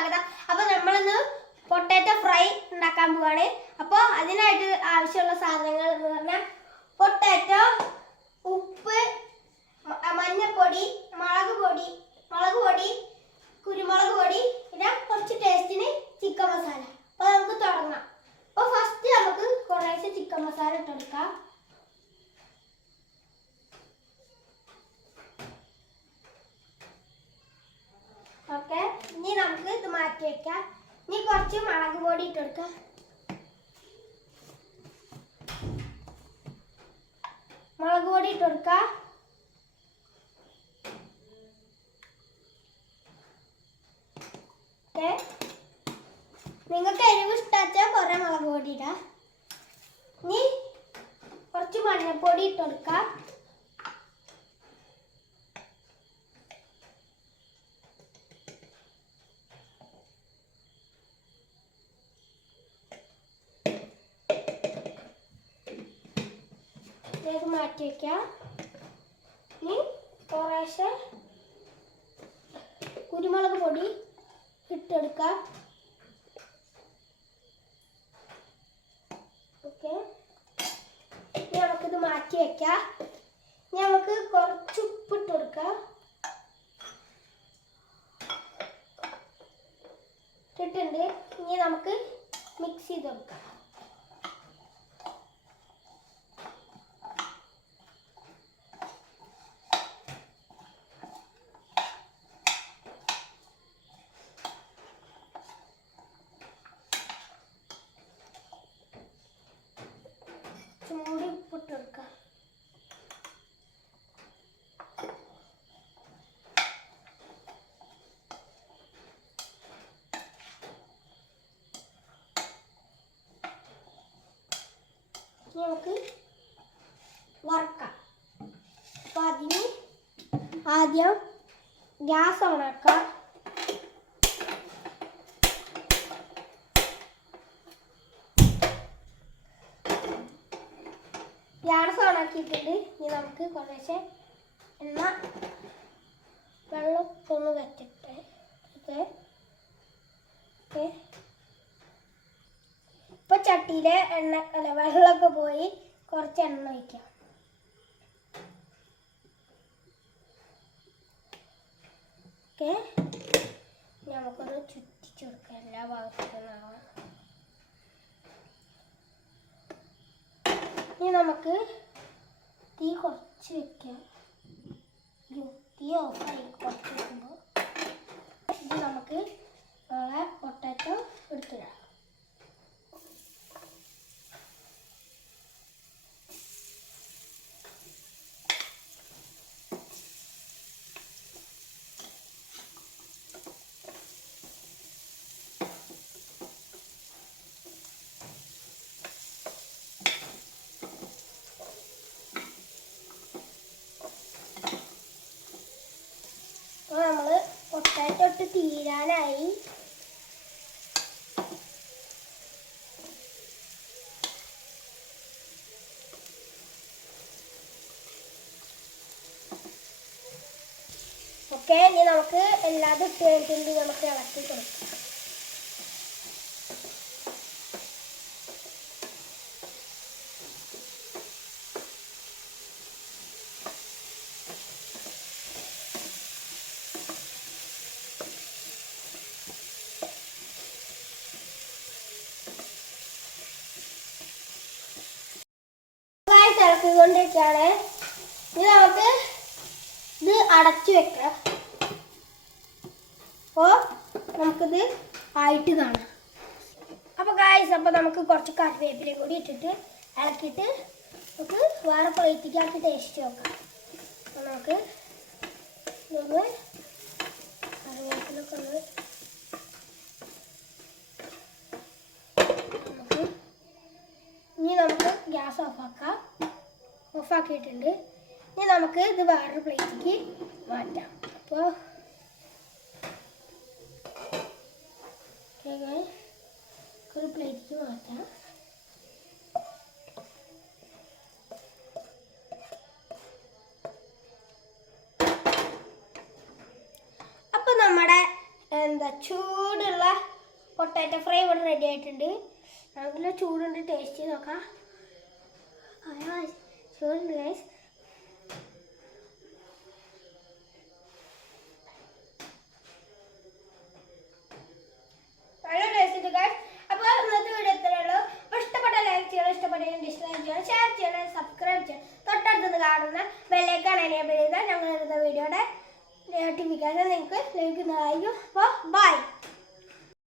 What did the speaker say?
സ്വാഗതം. അപ്പോൾ നമ്മളിന്ന് പൊട്ടാറ്റോ ഫ്രൈ ഉണ്ടാക്കാൻ പോവാണ്. അപ്പോൾ അതിനായിട്ട് ആവശ്യമുള്ള സാധനങ്ങൾ എന്ന് പറഞ്ഞാൽ പൊട്ടാറ്റോ, ഉപ്പ്, മഞ്ഞൾപ്പൊടി, മുളക് പൊടി, കുരുമുളക് പൊടി, പിന്നെ കുറച്ച് ടേസ്റ്റിന് ചിക്കൻ മസാല. അപ്പോൾ നമുക്ക് തുടങ്ങാം. അപ്പോൾ ഫസ്റ്റ് നമുക്ക് കുറേശ്ശെ ചിക്കൻ മസാല ഇട്ടെടുക്കാം. ഓക്കെ, ഇനി നമുക്ക് ഇത് മാറ്റി വെക്കാം. ഇനി കുറച്ച് മുളക് പൊടി ഇട്ടെടുക്കാം. മുളക് പൊടി ഇട്ടെടുക്കാം. ഓക്കെ, നിങ്ങൾക്ക് എരിവ് ഇഷ്ടാച്ചാൽ കുറേ മുളക് പൊടി ഇടാം. ഇനി കുറച്ച് മഞ്ഞൾപ്പൊടി ഇട്ടെടുക്കാം. മാറ്റി വയ്ക്കാം. ഇനി കുറേശ്ശെ കുരുമുളക് പൊടി ഇട്ടെടുക്കാം. ഓക്കെ, ഇനി നമുക്കിത് മാറ്റി വയ്ക്കാം. ഇനി നമുക്ക് കുറച്ച് ഉപ്പ് ഇട്ട് കൊടുക്കാം. ഇട്ടിട്ടുണ്ട്. ഇനി നമുക്ക് മിക്സ് ചെയ്ത് കൊടുക്കാം. ചൂടി ഉപ്പിട്ട് കൊടുക്കാം. നമുക്ക് വറക്കാം. അപ്പോൾ അതിന് ആദ്യം ഗ്യാസ് ഓണാക്കാം. ഗ്യാസ് ഓണാക്കിയിട്ടുണ്ട്. ഇനി നമുക്ക് കുറേശ്ശെ എണ്ണ വെള്ളം ഒന്ന് വെച്ചിട്ട് ഓക്കെ, ഇപ്പൊ ചട്ടിയിലെ വെള്ളമൊക്കെ പോയി കുറച്ച് എണ്ണ ഒഴിക്കാം. ഓക്കെ, നമുക്കൊന്ന് ചുറ്റിച്ചു കൊടുക്കാം. എല്ലാ ഭാഗത്തും ആവാം. ഇനി നമുക്ക് തീ കുറച്ച് വെക്കാം. തീ ഓഫായി കുറച്ച് വെക്കുമ്പോൾ ഇത് നമുക്ക് നമ്മളെ പൊട്ടാറ്റോ എടുത്തിടാം. നമ്മള് പൊട്ടാറ്റോ ഇട്ട് തീരാനായി. ഓക്കെ, ഇനി നമുക്ക് എല്ലാതും ഇട്ട് കഴിഞ്ഞിട്ടുണ്ട്. നമുക്ക് ഇളക്കി കൊടുക്കാം. ഇളക്കിക്കൊണ്ടിരിക്കുകയാണ്. ഇനി നമുക്ക് ഇത് അടച്ചു വെക്കാം. അപ്പോൾ നമുക്കിത് ആയിട്ട് കാണാം. അപ്പോൾ ഗായ്സ്, അപ്പോൾ നമുക്ക് കുറച്ച് കറിവേപ്പില കൂടി ഇട്ടിട്ട് ഇളക്കിയിട്ട് നമുക്ക് വേറെ പ്ലേറ്റിക്കാക്കി ടേസ്റ്റ് നോക്കാം. അപ്പോൾ നമുക്ക് ഇതൊന്ന് കറിവേപ്പിലൊക്കെ ഒന്ന് ഇനി നമുക്ക് ഗ്യാസ് ഓഫാക്കാം. ഓഫാക്കിയിട്ടുണ്ട്. ഇനി നമുക്ക് ഇത് വേറൊരു പ്ലേറ്റിലേക്ക് മാറ്റാം. അപ്പോൾ ഒരു പ്ലേറ്റിലേക്ക് മാറ്റാം. അപ്പോൾ നമ്മുടെ എന്താ ചൂടുള്ള പൊട്ടാറ്റോ ഫ്രൈ ഇവിടെ റെഡി ആയിട്ടുണ്ട്. നല്ല ചൂടുണ്ട്, ടേസ്റ്റ് ചെയ്ത് നോക്കാം. ചൂടുണ്ട് ഗൈസ്.